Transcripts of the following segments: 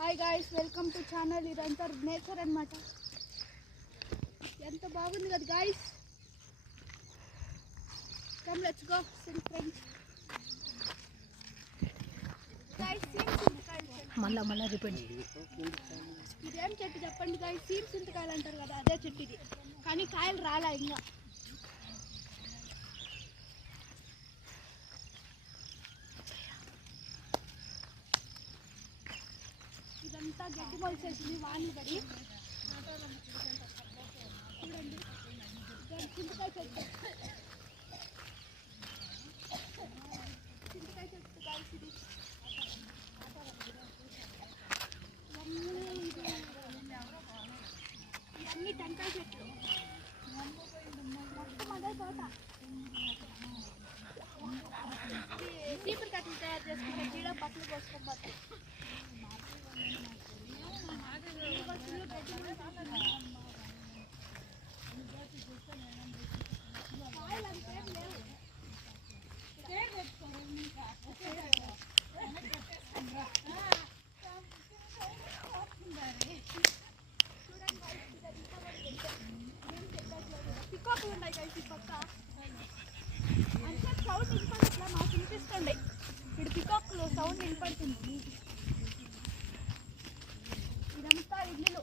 Hi guys, welcome to channel. ఇదంతా nature అన్నమాట. ఎంత బాగుంది కదా guys. Come let's go Singh friends. Guys మళ్ళా రిపీట్. ఇదేం చెట్టు చెప్పండి గాయ్స్? సీమ్ సింతకాయలు అంటారు కదా, అదే చెట్టు ఇది. కానీ కాయలు రాలా ఇంకా. ఇదంతా గడ్డి మొలిసేసింది వానలు పడి. చూడండి చింతకాయ చెట్టు, చింతకాయ చెట్టు కలిసి ఇది. ఇవన్నీ టెంకాయ చెట్లు, మొత్తం అదే తోట. చీపురు కట్టలు తయారు చేసుకుంటే జీడ బట్టలు పోసుకోబోతాయి. పికాకులు ఉన్నాయి కదా ఈ పక్క, అంటే సౌండ్ వినపడట్లా, మాకు వినిపిస్తుండే. ఇప్పుడు పికాకులు సౌండ్ వినపడుతుంది. ఇదంతా ఇల్లులు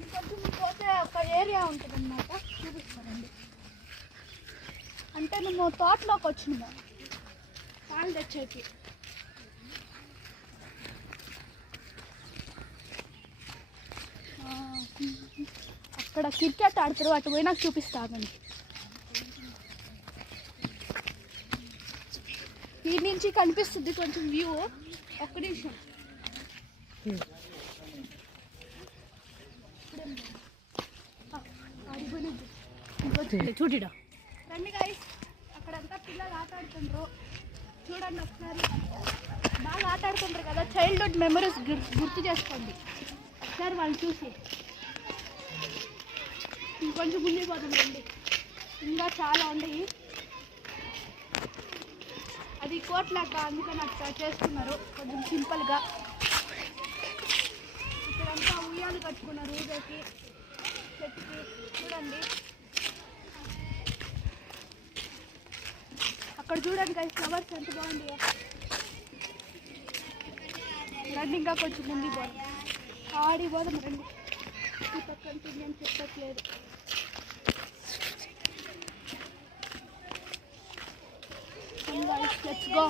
ఇంకొంచెం పోతే ఒక ఏరియా ఉంటుంది అన్నమాట, చూపిస్తానండి. అంటే మేము తోటలోకి వచ్చినాము పాలు తెచ్చేకి. అక్కడ క్రికెట్ ఆడతారు, అటు పోయినాక చూపిస్తామని. ఈ నుంచి కనిపిస్తుంది కొంచెం వ్యూ. ఒక్క నిమిషం. చూడిడా రండి గాయ్స్. అక్కడంతా పిల్లలు ఆట ఆడుతుండ్రు, చూడండి ఒకసారి. బాగా ఆట ఆడుతుంటారు కదా, చైల్డ్హుడ్ మెమరీస్ గుర్తు చేసుకోండి ఒకసారి వాళ్ళు చూసి. ఇంకొంచెం ముందుకు పోతాం రండి, ఇంకా చాలా ఉన్నాయి. అది కోట్లాక, అందుకని అట్లా చేస్తున్నారు కొంచెం సింపుల్గా. ఇక్కడంతా ఉయ్యాలు కట్టుకున్నారు ఊరేకి, చెట్టుకి. చూడండి అక్కడ చూడండి గాయ్స్, ఫ్లవర్స్ ఎంత బాగుంది. రండి ఇంకా కొంచెం ముందుకు పోదాం, ఆడిపోదాం రండి. ఈ పక్కన నేను చెప్పట్లేదు. Let's go.